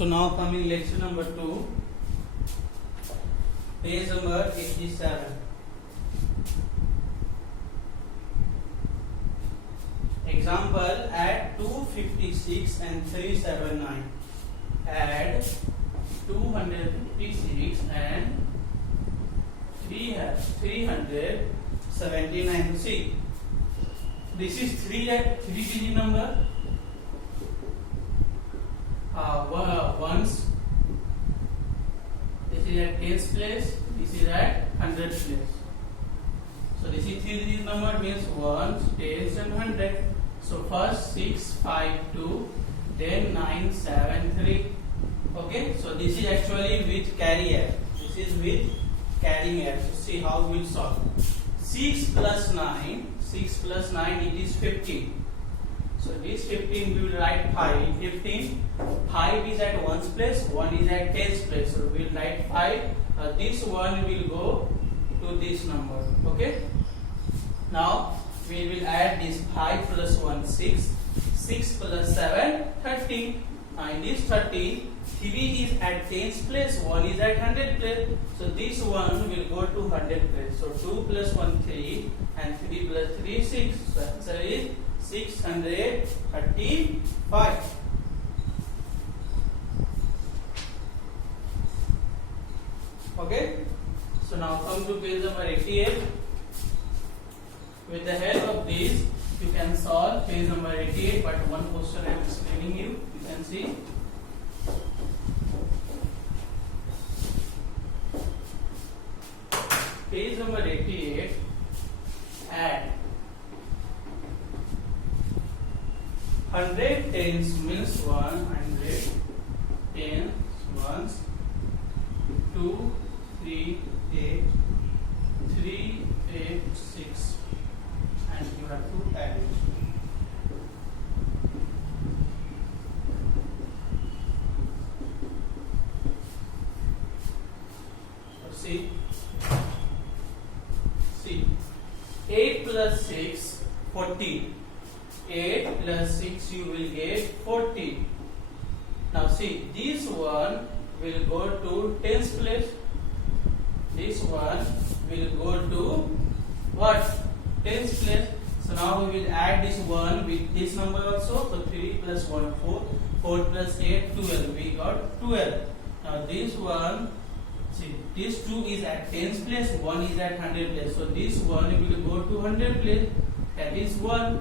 So now coming lecture number 2, page number 87. Example, add 256 and 379. Add 256 and 379. See, this is 3 digit number. Ones. This is at tens place. This is at hundreds place. So this is 3 digit number, means ones, tens and hundred. So first 6, 5, 2, then 9, 7, 3. Okay. So this is actually with carry add. This is with carrying add. So see how we will solve. 6 plus 9. 6 plus 9, it is 15. So this 15 we will write 5. 15. 5 is at ones place, 1 is at tens place. So we will write 5. This one will go to this number. Okay. Now we will add this 5 plus 1, 6. 6 plus 7, 30. In this 30, 3 is at tens place, 1 is at 100 place. So this one will go to 100 place. So 2 plus 1, 3, and 3 plus 3, 6. So answer is 635. Okay. So now come to page number 88. With the help of this, you can solve page number 88. But one question I am explaining you. You can see. Page number 88. Add 100 tens means 100 tens ones, 2, 3, 8, 3, 8, 6, and you have to add it. So see 8 plus 6, 14. 8 plus 6 you will get 40. Now see, this one will go to tens place. This one will go to what? Tens place. So now we will add this one with this number also. So 3 plus 1, 4. 4 plus 8, 12. We got 12. Now this one, see, this 2 is at tens place, 1 is at 100 place. So this one will go to 100 place. That is 1.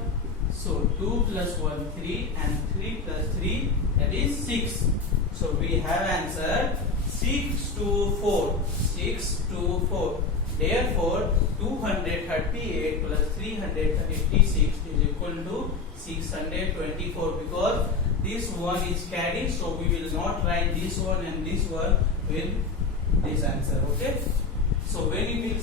So 2 plus 1, 3, and 3 plus 3, that is 6. So we have answered 6 to 4. 6 to 4. Therefore, 238 plus 386 is equal to 624, because this one is carried. So we will not write this one and this one with this answer. Okay. So when you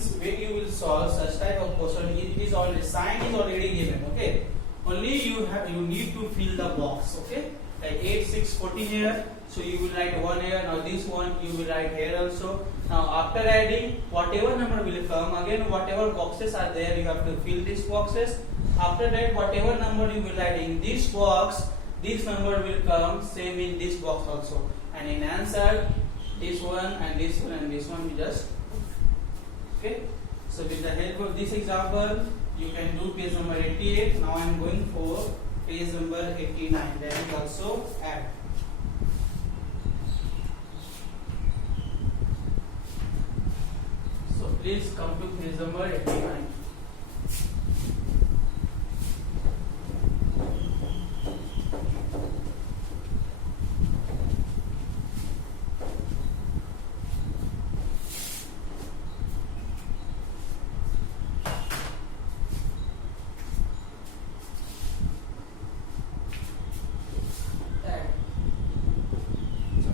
will solve such type of question, it is already sign is already given. Okay. Only you need to fill the box. Okay. Like 8, 6, 14 here. So you will write 1 here. Now this one you will write here also. Now after adding, whatever number will come, again whatever boxes are there, you have to fill these boxes. After that, whatever number you will write in this box, this number will come same in this box also. And in answer, this one and this one and this one, you just okay. So with the help of this example, you can do page number 88. Now I am going for page number 89. Then also add. So please come to page number 89.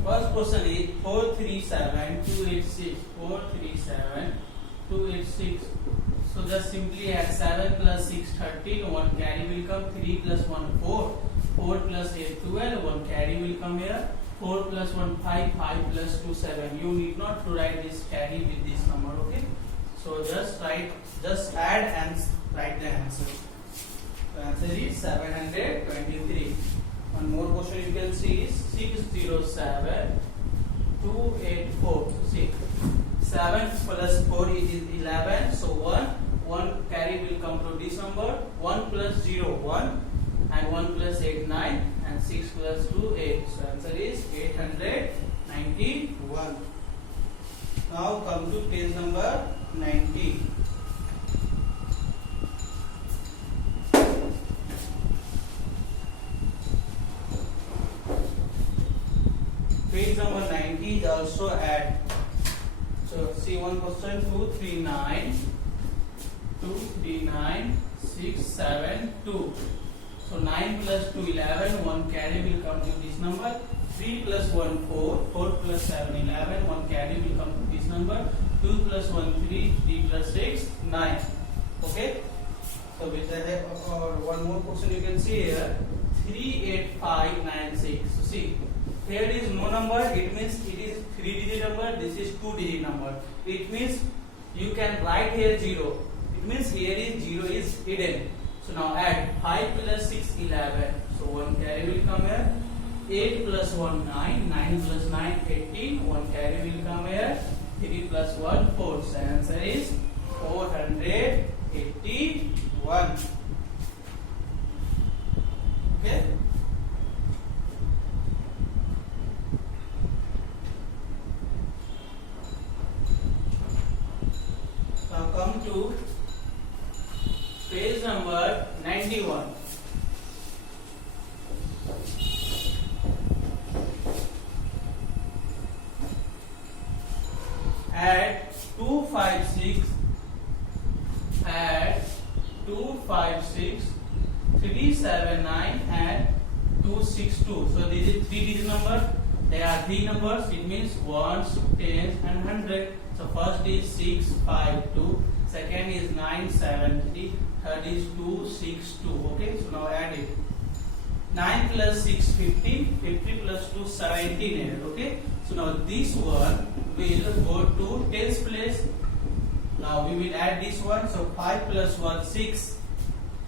First question is 437 286. 437 286. So just simply add 7 plus 6 13. 1 carry will come. 3 plus 1 4. 4 plus 8 12. 1 carry will come here. 4 plus 1 5. 5 plus 2 7. You need not to write this carry with this number. Okay. So just add and write the answer. The answer is 723. One more question you can see is 607 284. See, 7 plus 4 is 11. So 1 carry will come to this number. 1 plus 0 1 and 1 plus 8 9 and 6 plus 2 8. So answer is 891. Now come to page number 90. Page number 90 is also add. So see one question 239 672. So 9 plus 2 11. 1 carry will come to this number. 3 plus 1 4. 4 plus 7 11. 1 carry will come to this number. 2 plus 1 3. 3 plus 6 9. Okay. So with that one more question you can see here 38596. So see. Here is no number, it means it is 3-digit number, this is 2-digit number. It means you can write here 0. It means here is 0 is hidden. So now add 5 plus 6 11. So 1 carry will come here. 8 plus 1 9, 9 plus 9 18. 1 carry will come here. 3 plus 1 4. So answer is 481. Okay. Now come to page number 91. Add 256, 379 and 262. So this is 3-digit number. There are 3 numbers. It means ones, tens, and 100. So first is 652, second is 973, third is 262. Okay, so now add it. 9 plus 6 15, 50 plus 2 17. Okay, so now this one will go to tens place. Now we will add this one. So 5 plus 1 6,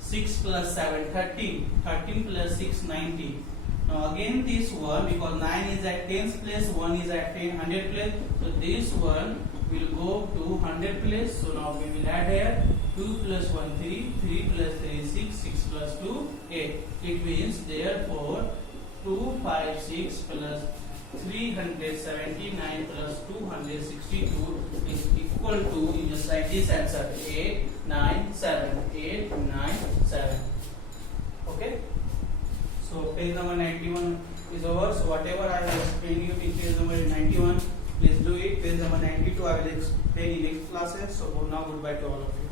6 plus 7 13, 13 plus 6 19. Now again this one, because 9 is at tens place, 1 is at 100 place. So this one will go to 100 place. So now we will add here 2 plus 1 3, 3 plus 3 6, 6 plus 2 8. It means therefore 256 plus 379 plus 262 is equal to, you just write this answer, 897. Okay. So page number 91 is over. So whatever I will explain you in page number 91, please do it. Page number 92 I will explain in next classes. So now goodbye to all of you.